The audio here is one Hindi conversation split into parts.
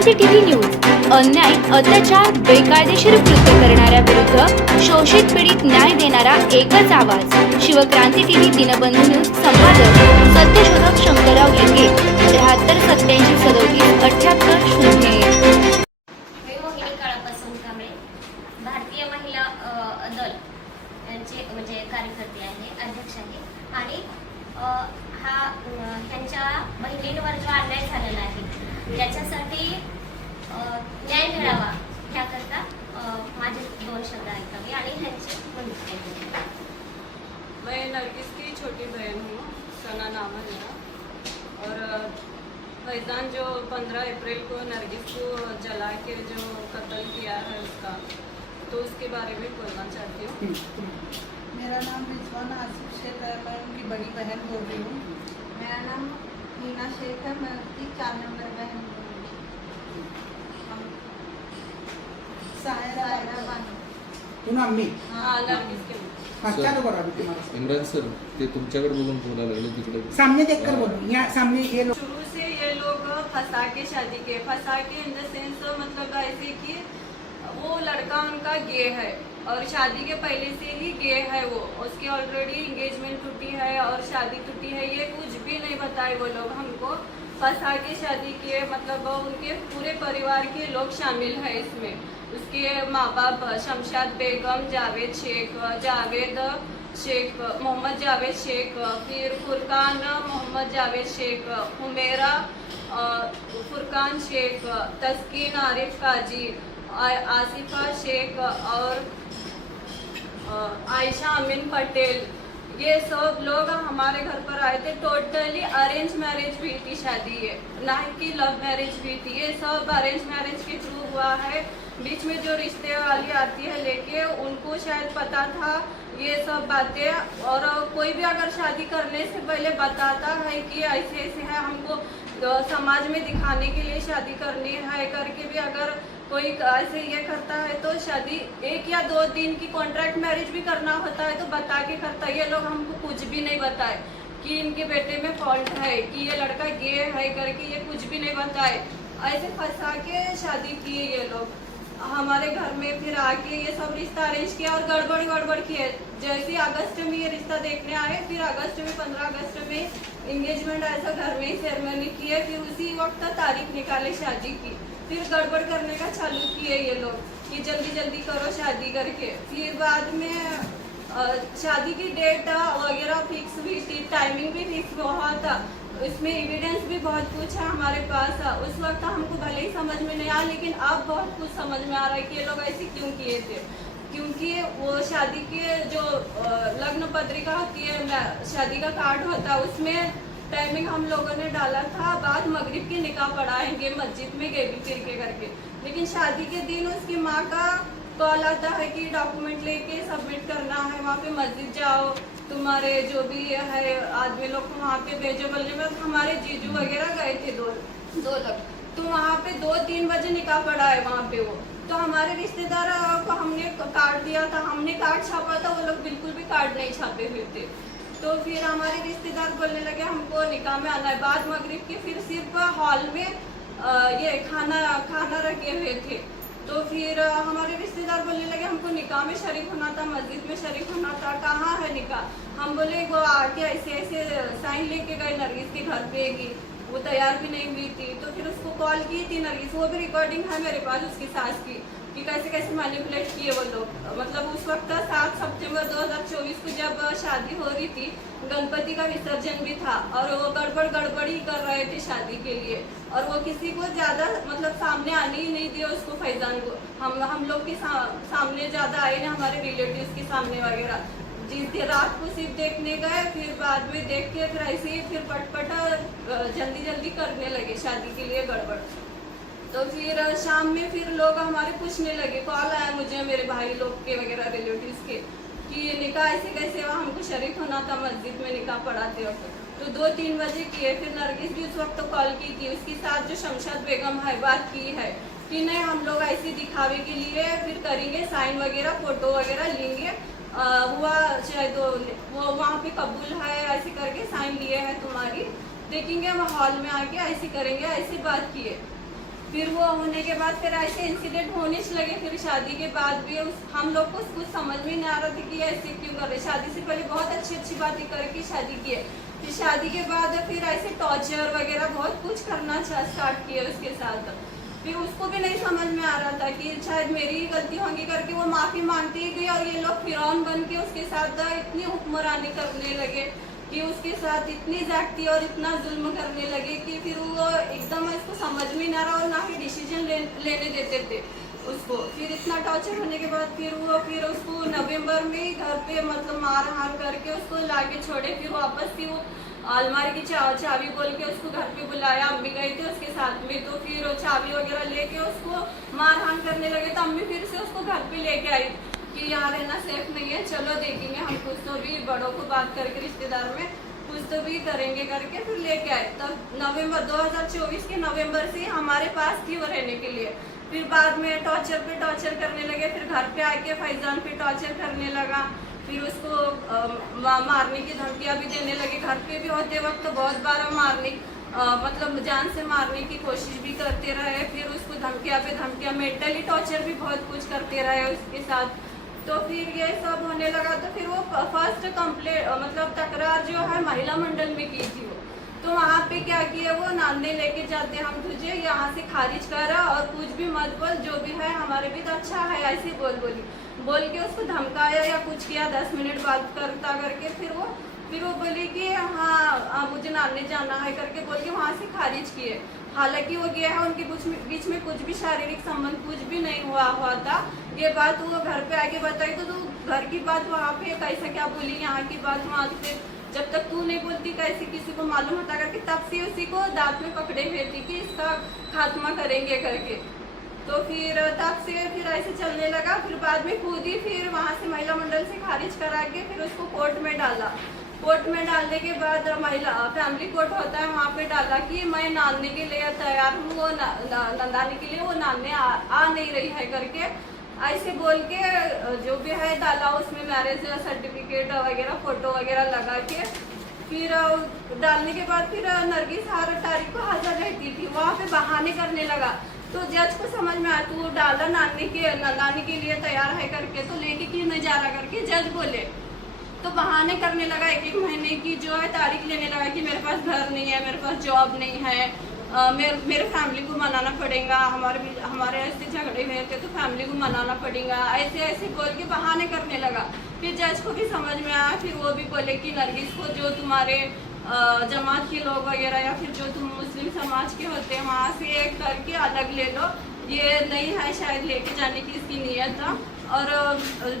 शिवक्रांती टीव्ही न्यूज अन्याय, अत्याचार, बेकायदेशीर कृत्य करणाऱ्या विरुद्ध शोषित पीडित न्याय देणारा एकच आवाज. Shivkranti TV Dinbandhu news. संपादक सत्यशोधक शंकरराव लिंगे. 73 87 37 78 0. मी मोहिनी काळापासून कांबळे, भारतीय महिला दल यांचे म्हणजे कार्यकर्ते आहे, अध्यक्ष आहे. आणि ह्यांच्या बहिणींवर जो अन्याय झालेला आहे त्याच्यासाठी न्याय मिळावा याकरता माझे 2 शब्द ऐकावे आणि ह्यांची भूमिका ऐकावी. मैं नरगिस की छोटी बहन हूँ, सना नाम है मेरा। और फैज़ान जो 15 अप्रैल को नरगिस को जला के जो कत्ल किया है उसका, तो उसके बारे में बोलना चाहती हूँ। मेरा नाम रिजवान आसिफ शेख है, मैं उनकी बड़ी बहन बोल रही हूँ। मेरा नाम मीना शेख है, मैं उसकी 4 नंबर बहन हूँ। सायरा बानो। पुन्हा मी हाँ, नरगिस के हाँ, चालू करा अभी तुम्हारा इमरान सर ते तुमच्याकडे बघून बोलायला लागले तिकडे सामने देखकर बोलो, यहाँ सामने ये लोग शुरू से ये लोग फंसा के शादी के, फंसा के इन द सेंस मतलब ऐसे कि वो लड़का उनका गे है और शादी के पहले से ही गे है वो, उसकी ऑलरेडी एंगेजमेंट टूटी है और शादी टूटी है, ये कुछ भी नहीं बताए वो लोग हमको। फंसा के शादी किए, मतलब उनके पूरे परिवार के लोग शामिल हैं इसमें। उसके माँ बाप शमशाद बेगम, जावेद शेख, मोहम्मद जावेद शेख, फिर फुरकान मोहम्मद जावेद शेख, हुमेरा फुरकान शेख, तस्कीन आरिफ काजी, आसिफा शेख और आयशा अमीन पटेल, ये सब लोग हमारे घर पर आए थे। टोटली अरेंज मैरिज हुई थी शादी, ये ना कि लव मैरिज हुई थी। ये सब अरेंज मैरिज के थ्रू हुआ है। बीच में जो रिश्ते वाली आती है लेके, उनको शायद पता था ये सब बातें, और कोई भी अगर शादी करने से पहले बताता है कि ऐसे ऐसे है, हमको समाज में दिखाने के लिए शादी करनी है करके भी अगर कोई ऐसे ये करता है तो शादी 1 या 2 दिन की कॉन्ट्रैक्ट मैरिज भी करना होता है तो बता के करता है। ये लोग हमको कुछ भी नहीं बताए कि इनके बेटे में फॉल्ट है, कि ये लड़का गे है करके, ये कुछ भी नहीं बताए। ऐसे फंसा के शादी किए ये लोग हमारे घर में। फिर आके ये सब रिश्ता अरेंज किया और गड़बड़ किए। जैसे अगस्त में ये रिश्ता देखने आए, फिर अगस्त में 15 अगस्त में एंगेजमेंट ऐसा घर में ही सेरेमनी किए, फिर उसी वक्त तारीख निकाले शादी की। फिर गड़बड़ करने का चालू किए ये लोग कि जल्दी जल्दी करो शादी करके। फिर बाद में शादी की डेट वगैरह फिक्स हुई थी, टाइमिंग भी फिक्स हुआ था, इसमें एविडेंस भी बहुत कुछ है हमारे पास। उस वक्त हमको भले ही समझ में नहीं आया, लेकिन अब बहुत कुछ समझ में आ रहा है कि ये लोग ऐसे क्यों किए थे। क्योंकि वो शादी के जो लग्न पत्रिका होती है, शादी का कार्ड होता है, उसमें टाइमिंग हम लोगों ने डाला था बाद मगरिब के निकाह पढ़ाएंगे मस्जिद में गेबी फिर के करके। लेकिन शादी के दिन उसकी माँ का कॉल आता है कि डॉक्यूमेंट लेके सबमिट करना है, वहाँ पे मस्जिद जाओ, तुम्हारे जो भी है आदमी लोग को वहाँ पे भेजो। बोलने में हमारे जीजू वगैरह गए थे दो लोग, तो वहाँ पे 2-3 बजे निकाह पड़ा है वहाँ पे वो। तो हमारे रिश्तेदार को हमने कार्ड दिया था, हमने कार्ड छापा था, वो लोग बिल्कुल भी कार्ड नहीं छापे हुए थे। तो फिर हमारे रिश्तेदार बोलने लगे हमको निकाह में आना है। बाद मगरिब के फिर सिर्फ हॉल में ये खाना रखे हुए थे। तो फिर हमारे रिश्तेदार बोलने लगे हमको निकाह में शरीक होना था, मस्जिद में शरीक होना था, कहाँ है निकाह। हम बोले वो आके ऐसे ऐसे साइन लेके गए नरगिस के घर पे की, वो तैयार भी नहीं हुई थी। तो फिर उसको कॉल की थी नरगिस, वो भी रिकॉर्डिंग है मेरे पास उसकी सास की, कि कैसे कैसे मैनिपुलेट किए वो लोग। मतलब उस वक्त 7 सितंबर 2024 को जब शादी हो रही थी, गणपति का विसर्जन भी था, और वो गड़बड़ ही कर रहे थे शादी के लिए, और वो किसी को ज्यादा मतलब सामने आने ही नहीं दिया उसको, फैजान को। हम लोग के सामने ज्यादा आए ना, हमारे रिलेटिव्स के सामने वगैरह। जिस दिन रात को सिर्फ देखने गए, फिर बाद में देख के फिर ऐसे ही फिर पटपटा जल्दी करने लगे शादी के लिए गड़बड़। तो फिर शाम में फिर लोग हमारे पूछने लगे, कॉल आया मुझे मेरे भाई लोग के वगैरह रिलेटिव्स के, कि निकाह ऐसे कैसे वहाँ हमको शरीक होना था मस्जिद में निकाह पढ़ाते वक्त। तो 2-3 बजे किए। फिर नरगिस भी उस वक्त कॉल की थी, उसके साथ जो शमशाद बेगम है बात की है कि नहीं हम लोग ऐसे दिखावे के लिए फिर करेंगे, साइन वगैरह फोटो वगैरह लेंगे, हुआ शायद वो वहाँ पे कबूल है ऐसे करके साइन लिए हैं तुम्हारी, देखेंगे हम हॉल में आके ऐसे करेंगे, ऐसी बात किए। फिर वो होने के बाद फिर ऐसे इंसिडेंट होने से लगे। फिर शादी के बाद भी हम लोग को कुछ समझ में नहीं आ रहा था कि ऐसे क्यों कर रहे। शादी से पहले बहुत अच्छी बातें करके शादी की है, फिर शादी के बाद फिर ऐसे टॉर्चर वगैरह बहुत कुछ करना स्टार्ट किया उसके साथ। फिर उसको भी नहीं समझ में आ रहा था कि शायद मेरी ही गलती होगी करके वो माफ़ी मांगती गई, और ये लोग फिरौन बन के उसके साथ इतनी हुक्मरानी करने लगे कि उसके साथ इतनी ज्यादती और इतना जुल्म करने लगे कि फिर वो एकदम इसको समझ में ना रहा और ना ही डिसीजन लेने देते थे उसको। फिर इतना टॉर्चर होने के बाद फिर उसको नवंबर में ही घर पे मतलब मार हार करके उसको लाके छोड़े। फिर वापस थी वो अलमारी की चाबी बोल के उसको घर पे बुलाया, अम्मी गई थी उसके साथ में, तो फिर चाबी वगैरह लेके उसको मारहान करने लगे। तो अम्मी फिर से उसको घर पे लेके आई कि यहाँ रहना सेफ नहीं है, चलो देखेंगे हम कुछ तो भी बड़ों को बात करके रिश्तेदार में कुछ तो भी करेंगे करके फिर लेके आए। तब नवंबर 2024 के नवंबर से हमारे पास थी वो रहने के लिए। फिर बाद में टॉर्चर पे टॉर्चर करने लगे, फिर घर पे आके फैजान पे टॉर्चर करने लगा, फिर उसको मारने की धमकियाँ भी देने लगे। घर पे भी होते वक्त बहुत बार मारने मतलब जान से मारने की कोशिश भी करते रहे। फिर उसको धमकियाँ पे धमकियाँ, मेंटली टॉर्चर भी बहुत कुछ करते रहे उसके साथ। तो फिर ये सब होने लगा। तो फिर वो फर्स्ट कंप्लेंट मतलब तकरार जो है महिला मंडल में की थी वो, तो वहाँ पे क्या किया वो नांदे लेके जाते हम तुझे यहाँ से खारिज करा और कुछ भी मत बोल, जो भी है हमारे भी तो अच्छा है, ऐसे बोल के उसको धमकाया या कुछ किया। 10 मिनट बात करता करके फिर वो बोली कि हाँ मुझे नाने जाना है करके बोल के वहाँ से खारिज किए। हालांकि वो गया है, उनके बीच में कुछ भी शारीरिक संबंध कुछ भी नहीं हुआ था। ये बात वो घर पे आके बताई तो घर की बात वहाँ पे कैसा क्या बोली, यहाँ की बात वहाँ पे जब तक तू नहीं बोलती कैसे किसी को मालूम होता करके, तब से उसी को दांत में पकड़े हुए थी कि इसका खात्मा करेंगे करके। तो फिर तब से फिर ऐसे चलने लगा। फिर बाद में खुद ही फिर वहाँ से महिला मंडल से खारिज करा के फिर उसको कोर्ट में डाला। कोर्ट में डालने के बाद महिला फैमिली कोर्ट होता है, वहाँ पे डाला कि मैं नानने के लिए तैयार हूँ, वो नंदाने के लिए वो नानने आ नहीं रही है करके ऐसे बोल के जो भी है डाला। उसमें मैरिज सर्टिफिकेट वगैरह फोटो वगैरह लगा के फिर डालने के बाद फिर नरगिस हर तारीख को हाजिर रहती थी, वहाँ पे बहाने करने लगा। तो जज को समझ में आया तू डाला नानी के लिए तैयार है करके, तो लेके क्यों नहीं जा रहा करके जज बोले। तो बहाने करने लगा, 1 महीने की जो है तारीख लेने लगा कि मेरे पास घर नहीं है, मेरे पास जॉब नहीं है, मेरे फैमिली को मनाना पड़ेगा, हमारे ऐसे झगड़े हुए थे तो फैमिली को मनाना पड़ेगा, ऐसे बोल के बहाने करने लगा। फिर जज को भी समझ में आया। फिर वो भी बोले कि नरगिस को जो तुम्हारे जमात के लोग वगैरह या फिर जो तुम मुस्लिम समाज के होते हैं वहाँ से करके अलग ले लो, ये नहीं है शायद लेके जाने की इसकी नीयत था। और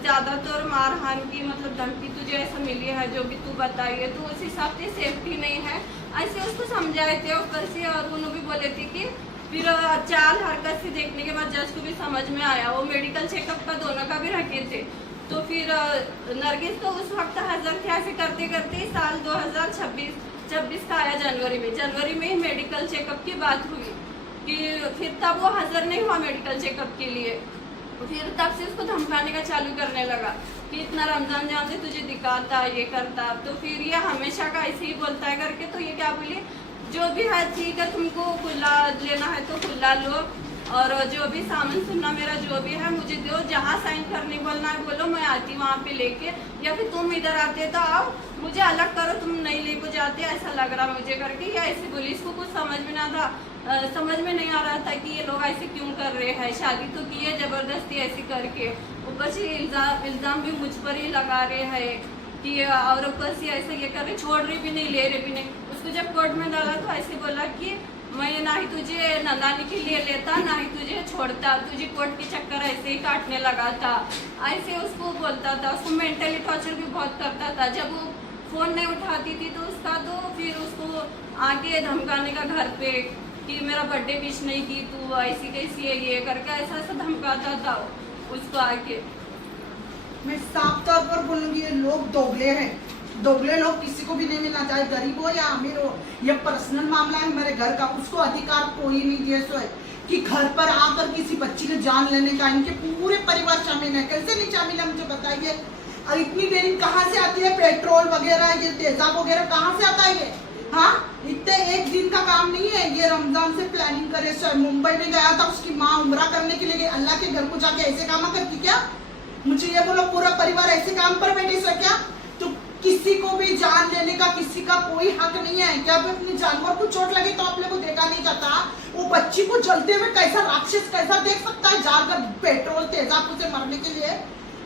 ज़्यादातर मारहान की मतलब धमकी तुझे ऐसा मिली है जो भी तू बताइए, तो उस हिसाब से सेफ्टी नहीं है, ऐसे उसको समझाए थे ऊपर से। और उन्होंने भी बोले थे कि फिर चाल हरकत से देखने के बाद जज को भी समझ में आया, वो मेडिकल चेकअप का दोनों का भी रखे थे। तो फिर नरगिस तो उस वक्त हाजिर थे। ऐसे करते करते साल 2026 का आया जनवरी में ही मेडिकल चेकअप की बात हुई कि फिर तब वो हाजिर नहीं हुआ मेडिकल चेकअप के लिए। फिर तब से उसको धमकाने का चालू करने लगा कि इतना रमजान जानते तुझे दिखाता ये करता। तो फिर ये हमेशा का ऐसे ही बोलता है करके। तो ये क्या बोली, जो भी है ठीक है, तुमको खुला लेना है तो खुला लो, और जो भी सामान सुनना मेरा जो भी है मुझे दो, जहाँ साइन करने बोलना है बोलो, मैं आती वहाँ पे लेके, या फिर तुम इधर आते तो आओ, मुझे अलग करो, तुम नहीं लेके जाते ऐसा लग रहा मुझे करके। या ऐसे बोली। इसको कुछ समझ में नहीं आ रहा था कि ये लोग ऐसे क्यों कर रहे हैं। शादी तो की है जबरदस्ती ऐसे करके, ऊपर से इल्ज़ाम भी मुझ पर ही लगा रहे हैं कि, और ऊपर से ऐसे ये कर रहे, छोड़ रहे भी नहीं, ले रहे भी नहीं। उसको जब कोर्ट में डाला तो ऐसे बोला कि मैं ना ही तुझे नंदानी के लिए लेता ना ही तुझे छोड़ता, तुझे कोर्ट के चक्कर ऐसे ही काटने लगा था, ऐसे उसको बोलता था। उसको मेंटली टॉर्चर भी बहुत करता था। जब वो फ़ोन नहीं उठाती थी तो उसका, तो फिर उसको आके धमकाने का घर पे कि मेरा बर्थडे विश नहीं की तू, ऐसी कैसी है ये करके ऐसा धमकाता था उसको आके। मैं साफ तौर पर बोलूँगी ये लोग दोगले हैं। दोगले लोग किसी को भी नहीं मिलना, चाहे गरीब हो या अमीर हो। ये पर्सनल मामला है मेरे घर का, उसको अधिकार कोई नहीं दिया सो है कि घर पर आकर किसी बच्ची की जान लेने का। इनके पूरे परिवार शामिल है। कैसे नहीं शामिल है मुझे बताइए। और इतनी देरी कहाँ से आती है, पेट्रोल वगैरह ये तेजाब वगैरह कहाँ से आता है ये? हाँ, इतने एक दिन का काम नहीं है ये। रमजान से प्लानिंग करे सर। मुंबई में गया था, उसकी माँ उम्रा करने के लिए गई। अल्लाह के घर को जाके ऐसे काम करती क्या? मुझे ये बोलो, पूरा परिवार ऐसे काम पर बैठे सर क्या? तो किसी को भी जान लेने का किसी का कोई हक नहीं है क्या? अपने जानवर को चोट लगे तो आप लोगों को देखा नहीं जाता? वो बच्ची को जलते हुए कैसा राक्षस कैसा देख सकता है जाकर पेट्रोल तेजाब उसे मरने के लिए?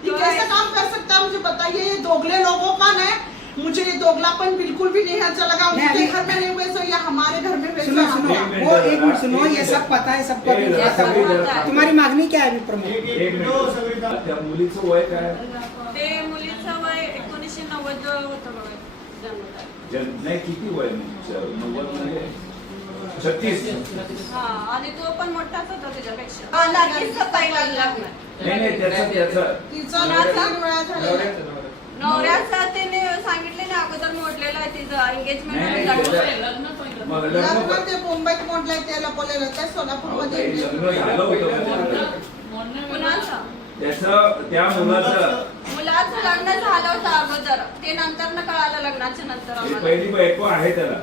ये कैसा काम कर सकता है? मुझे बताइए। ये दोगले लोगों का है। मुझे ये दोगलापन बिल्कुल भी नहीं अच्छा लगा। उनके घर में नहीं हुए सो या हमारे घर में वैसे सुनो सुनो, वो एक मिनट सुनो, ये सब पता है सबको। तुम्हारी मागणी काय आहे प्रमुख? एक मिनिट. त्या मुलीचं वय काय? ते मुलीचं वय 1990 होतं बघा जन्मतारीख. नाही किती वय? 90 म्हणजे 36. हा, आणि तो पण मोठाच होता त्याच्यापेक्षा. नर्गिसचं पहिलं लग्न. नाही त्याचं तिचं ना 3 वेळा झालेलं. नवऱ्याचं त्याने सांगितले ना अगोदर मोडलेलं आहे तिचं नाही, एंगेजमेंट. मग लग्न लग्न ते मुंबईत मोडलंय ते लपवलेलं त्या सोलापूरमध्ये. लग्न झालं होतं कुणाचं? त्याचं त्या मुलाचं. मुलाचं लग्न झालं होतं अगोदर. ते नंतर कळालं लग्नाच्या नंतर ती आम्हाला. पहिली बायको आहे त्याला.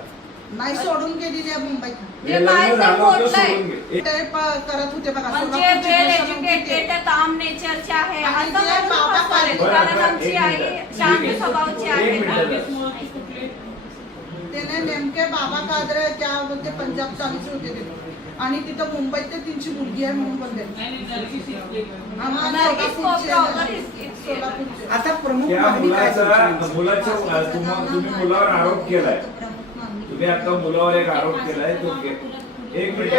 नाही सोडून गेलेली आहे मुंबईत. ते लग्न माहिती झालं होतं मोडलंय. सोडून गेले. ते करत होते बघा म्हणजे सोलापूरची वेल भाषा नव्हती ते. एज्युकेटेड काम नेचरचे आहे आणि असं ते म्हणून बाबा फसवले. बरं, कारण बरं, आमची एक आई मिनिट. शांत एक स्वभावची मिनिट. आहे एक ना. मिनिट. त्याने नेमके बाबा कादरे क्या बोलते पंजाब चालूचे होते ते. आणि तिथं मुंबईत ते त्यांची मुलगी आहे म्हणून बोलले. आम्हाला नर्गिस सोलापूरची कोपरा आहे. वगैरे सोलापूरची. आता प्रमुख त्या मागणी काय मुलाचा तुमची? तुम्ही मुलावर आरोप केलाय. तुम्ही आता मुलावर एक आरोप केलाय तो एक मिनिट.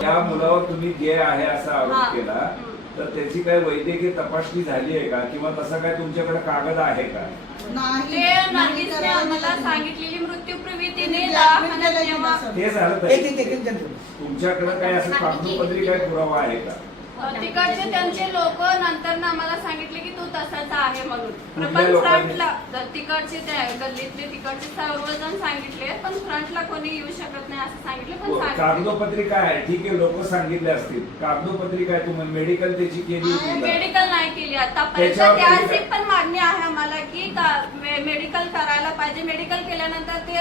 त्या मुलावर तुम्ही गे आहे असा हा. आरोप केला तर त्याची काय वैद्यकीय तपासणी झाली आहे का किंवा तसा काय तुमच्याकडे कागद आहे का? नाही ते नर्गिसने आम्हाला सांगितलेली मृत्यूपूर्वी तिने तिने दवाखान्यात blackmail केलं जेव्हा सर. ते झालं एक पाहिजे. एक एक एक जण बोला. तुमच्याकडे काय असं कागदोपत्री काय पुरावा आहे का? तिकडचे त्यांचे लोक नंतर आम्हाला सांगितले की तू तसाच आहे म्हणून. कुठल्या पण लोकांनी? फ्रंटला तिकडचे ते गल्लीतले तिकडचे सर्वजण सांगितले पण फ्रंटला कोणी येऊ शकत नाही असं सांगितलं पण सांगितलं. कागदोपत्री काय आहे? ठीक आहे, लोक सांगितले असतील. कागदोपत्री काय तुम्ही मेडिकल त्याची केली होती का? मेडिकल नाही केली आतापर्यंत. त्याच्यावर त्याची पण मागणी आहे आम्हाला की मेडिकल करायला पाहिजे. मेडिकल केल्यानंतर ते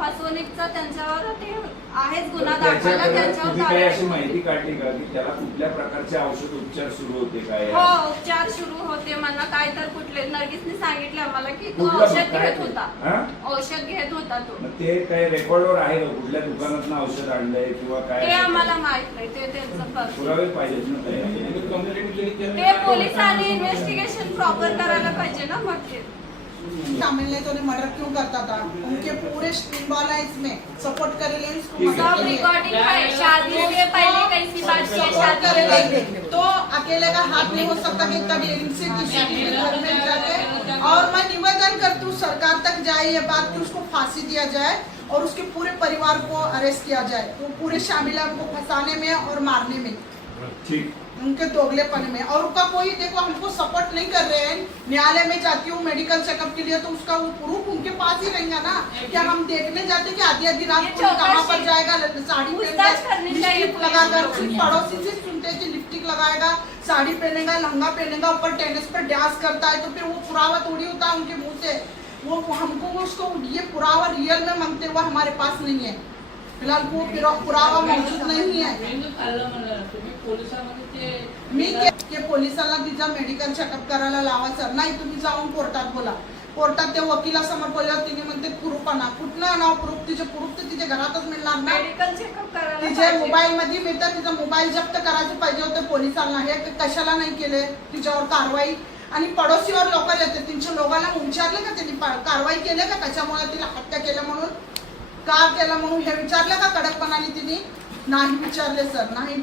फसवणूकचं त्यांच्यावर ते आहेच गुन्हा दाखवायला त्याच्याकडे त्यांच्यावर तुम्ही काही अशी कारवाई. माहिती काढली का की त्याला कुठल्या प्रकारचे औषध उपचार सुरू होते काय? हो, उपचार सुरू होते मला काय तर कुठले नर्गिसने सांगितलं आम्हाला की तो कुठलं औषध काय घेत ते? होता. हा? औषध घेत होता तो. मग ते काय रेकॉर्डवर आहे का? कुठल्या दुकानातून औषध आणलंय किंवा काय? ते आम्हाला माहित नाही. ते त्यांचं बघ. पुरावे पाहिजेत ना तयार. ते पोलिसांनी इन्व्हेस्टिगेशन प्रॉपर करायला पाहिजे ना मग ते. शामिल नहीं तो उन्हें मर्डर क्यों करता था? उनके पूरे इन्वॉल्व है इसमें, सपोर्ट करेंगे इसको ठीक है। सब रिकॉर्डिंग है. शादी से पहले कैसी बात की है, सपोर्ट शादी करेंगे तो अकेले का हाथ नहीं हो सकता कि इतना डेरिंग से किसी के घर में जाके। और मैं निवेदन करती हूँ सरकार तक जाए ये बात कि उसको फांसी दिया जाए और उसके पूरे परिवार को अरेस्ट किया जाए। वो पूरे शामिल है उनको फंसाने में और मारने में, ठीक. उनके दोगलेपन में। और उनका कोई देखो हमको सपोर्ट नहीं कर रहे हैं। न्यायालय में जाती हूँ मेडिकल चेकअप के लिए तो उसका वो प्रूफ उनके पास ही रहेगा ना। क्या हम देखने जाते कि आधी आधी रात को कहाँ पर जाएगा साड़ी पूछताछ करनी चाहिए लिपस्टिक पुलिस लगाकर। को। फिर पड़ोसी से सुनते हैं कि लिपस्टिक लगाएगा, साड़ी पहनेगा, लहंगा पहनेगा, ऊपर टेनिस पर डांस करता है तो फिर वो पुरावा थोड़ी होता है उनके मुंह से। वो हमको उसको ये पुरावा रियल में मांगते हुए हमारे पास नहीं है। फिलहाल वो पुरावा मौजूद नहीं है। मी के पोलिसांना तिचा मेडिकल चेकअप करायला लावा सर. नाही तुम्ही जाऊन कोर्टात बोला. कोर्टात त्या वकिलासमोर बोलल्यावर तिने म्हणते प्रूफ आणा. कुठनं आणावं प्रूफ? तिचे प्रूफ तर तिच्या घरातच मिळणार ना. मेडिकल चेकअप करायला तिचे पाहिजे. मोबाईल मध्ये मिळतं. तिचा मोबाईल जप्त करायचं पाहिजे होतं पोलिसांना. हे कशाला नाही केले तिच्यावर कारवाई? आणि पडोसीवर लोक येते त्यांच्या लोकांना विचारलं का त्यांनी कारवाई केली का कशामुळे तिला हत्या केलं म्हणून, का केलं म्हणून हे विचारलं का कडकपणाने तिने? नाही विचारले सर. नाही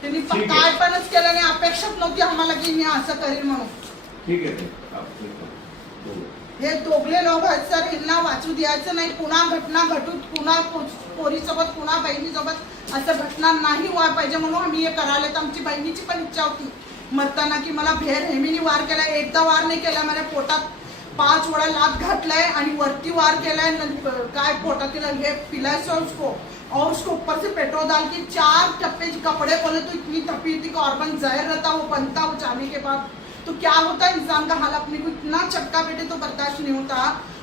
त्यांनी ठीक आहे. काय पणच केलं नाही. अपेक्षाच नव्हती आम्हाला की मी असं करीन म्हणून. ठीक आहे ते. आपण बोलू. हे दोघले लोक आहेत सर. यांना वाचू द्यायचं नाही. पुन्हा घटना घटून पुन्हा पोरीसोबत पुन्हा बहिणीसोबत असं घटना नाही व्हायला पाहिजे म्हणून आम्ही हे करायला. तर आमची बहिणीची पण इच्छा होती मरताना की मला भेर हेमीने वार केलाय. एकदा वार नाही केला, मला पोटात 5 वेळा लात घातलाय आणि वरती वार केलाय. काय पोटातील हे पिलाय सर उसको और उसको ऊपर से पेट्रोल डाल के 4 टप्पे कपड़े बोले तो इतनी तपी थी कि ऑर्गन जहर रहता वो बनता वो जाने के बाद तो क्या होता है इंसान का हाल। अपने को इतना चटका बेटे तो बर्दाश्त नहीं होता।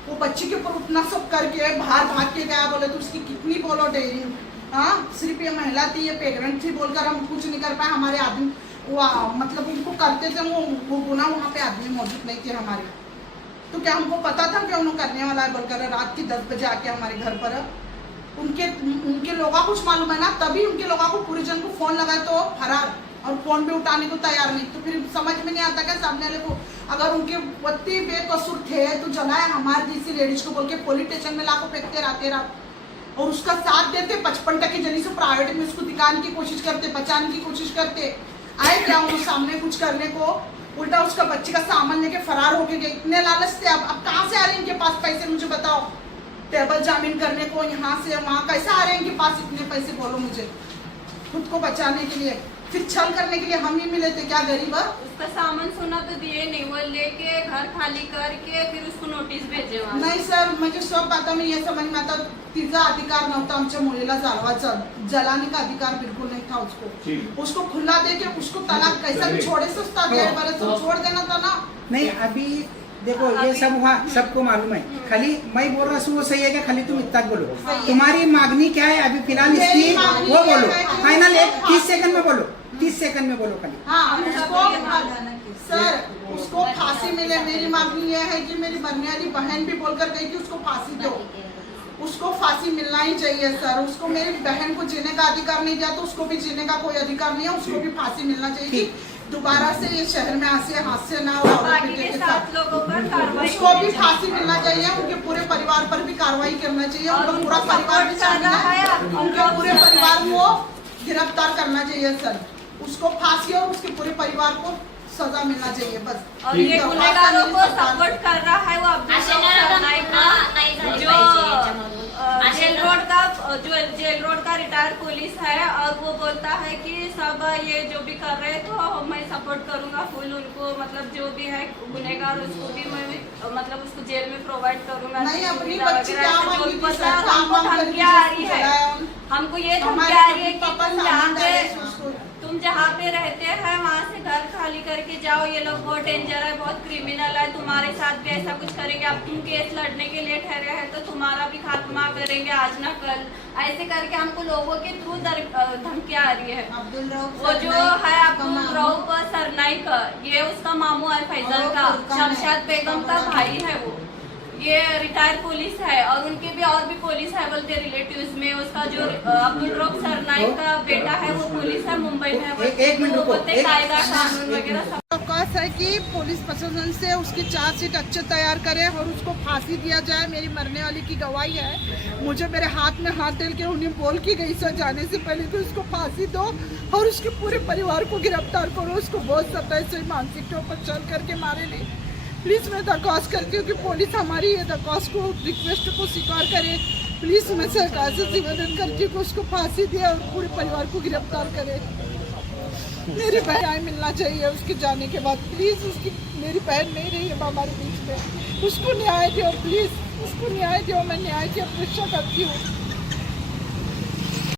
वो बच्चे के ऊपर उतना सब करके बाहर भाग के गया बोले तो उसकी कितनी बोलो डेयरिंग। हाँ, सिर्फ ये महिला थी, ये प्रेग्नेंट थी बोलकर हम कुछ नहीं कर पाए। हमारे आदमी वो मतलब उनको करते थे वो गुना, वहाँ पे आदमी मौजूद नहीं थे हमारे। तो क्या हमको पता था कि उन्होंने करने वाला है बोलकर रात की 10 बजे आके हमारे घर पर उनके लोगों को कुछ मालूम है ना, तभी उनके लोगों को पूरे जन को फोन लगाए तो फरार, और फोन भी उठाने को तैयार नहीं। तो फिर समझ में नहीं आता क्या सामने वाले को, अगर उनके पति बेकसूर थे तो जलाए हमारे जैसी लेडीज को बोल के पुलिस स्टेशन में लाखों फेंकते रहते और उसका साथ देते। 55% जनी से प्राइवेट में उसको दिखाने की कोशिश करते, बचाने की कोशिश करते। आए क्या उन्होंने सामने कुछ करने को, उल्टा उसका बच्चे का सामान लेके फरार होके गए। इतने लालच थे। अब कहाँ से आ रहे हैं इनके पास पैसे, मुझे बताओ। टेबल जामीन करने को यहाँ से वहाँ कैसे आ रहे हैं इनके पास इतने पैसे, बोलो मुझे। खुद को बचाने के लिए, फिर छल करने के लिए हम ही मिले थे क्या गरीब। उसका सामान सोना तो दिए नहीं, वो लेके घर खाली करके फिर उसको नोटीस भेजे वहाँ। नाही सर, म्हणजे सब बाता मी हे समझ में आता, तिचा अधिकार नव्हता आमच्या मुलीला जाळवाचा, जलाने का अधिकार बिल्कुल नहीं था उसको। उसको खुला दे के उसको तलाक कैसा भी छोड़े सकता है, तो छोड़ देना था ना। नहीं अभी देखो ये सब हुआ, सबको मालूम है। खाली मैं बोल रहा हूँ वो सही है क्या, खाली तुम इतना बोलो तुम्हारी मांगनी क्या है अभी फिलहाल इसकी वो बोलो फाइनल। 30 सेकंड में बोलो, 30 सेकंड में बोलो खाली। हाँ, सर उसको फांसी मिले। मेरी मांगनी यह है कि मेरी मरने वाली बहन भी बोलकर गई कि उसको फांसी दो, उसको फांसी मिलना ही चाहिए सर। उसको मेरी बहन को जीने का अधिकार नहीं दिया तो उसको भी जीने का कोई अधिकार नहीं है, उसको भी फांसी मिलना चाहिए। दोबारा से ये शहर में हादसे ना हो। उसको भी फांसी मिलना चाहिए, उनके पूरे परिवार पर भी कार्रवाई करना चाहिए। उनका पूरा परिवार भी शामिल है, उनके पूरे परिवार को गिरफ्तार करना चाहिए सर। उसको फांसी और उसके पूरे परिवार को सजा मिलना चाहिए बस। और ये गुनहगारों को सपोर्ट कर रहा है वो जेल रोड का रिटायर्ड पुलिस है, और वो बोलता है कि सब ये जो भी कर रहे हैं तो मैं सपोर्ट करूंगा फुल उनको, मतलब जो भी है गुनहगार उसको भी मैं मतलब उसको जेल में प्रोवाइड करूंगा। नहीं, अपनी बच्ची क्या मांगी थी सर, हमको धमकियां आ रही है, हमको ये धमकियां आ रही है कि तुम जहाँ पे रहते हैं वहाँ से घर खाली करके जाओ, ये लोग बहुत डेंजर है, बहुत क्रिमिनल है, तुम्हारे साथ भी ऐसा कुछ करेंगे। अब तुम केस लड़ने के लिए ठहरे हैं तो तुम्हारा भी खात्मा करेंगे आज ना कल, ऐसे करके हमको लोगों के थ्रू धमकियां आ रही है। वो जो है अब्दुल रऊफ सरनाइक, ये उसका मामू है फैजल का, शमशाद बेगम का भाई है वो, ये रिटायर्ड पुलिस है। और उनके भी और भी पुलिस है बोलते रिलेटिव्स में। उसका जो अब्दुल रऊफ सरनाइक का बेटा है वो पुलिस है मुंबई में, एक मिनट रुको, बोलते कायदा कानून वगैरह सब। अवकाश है कि पुलिस प्रशासन से उसकी चार्जशीट अच्छे तैयार करे और उसको फांसी दिया जाए। मेरी मरने वाली की गवाही है, मुझे मेरे हाथ में हाथ डाल के उन्हें बोल की गई सर जाने से पहले तो उसको फांसी दो और उसके पूरे परिवार को गिरफ्तार करो। उसको बहुत सताए से मानसिक के ऊपर चल करके मारे नहीं। प्लीज़ मैं दरख्वास्त करती हूँ कि पुलिस हमारी ये दरख्वास्त को, रिक्वेस्ट को स्वीकार करे। प्लीज़ मैं सरकार से निवेदन करती हूँ कि उसको फांसी दे और पूरे परिवार को गिरफ्तार करे। मेरी बहन मिलना चाहिए उसके जाने के बाद। प्लीज़ उसकी, मेरी बहन नहीं रही है हमारे बीच में, उसको न्याय दो प्लीज़, उसको न्याय दो। मैं न्याय की अपेक्षा करती हूँ।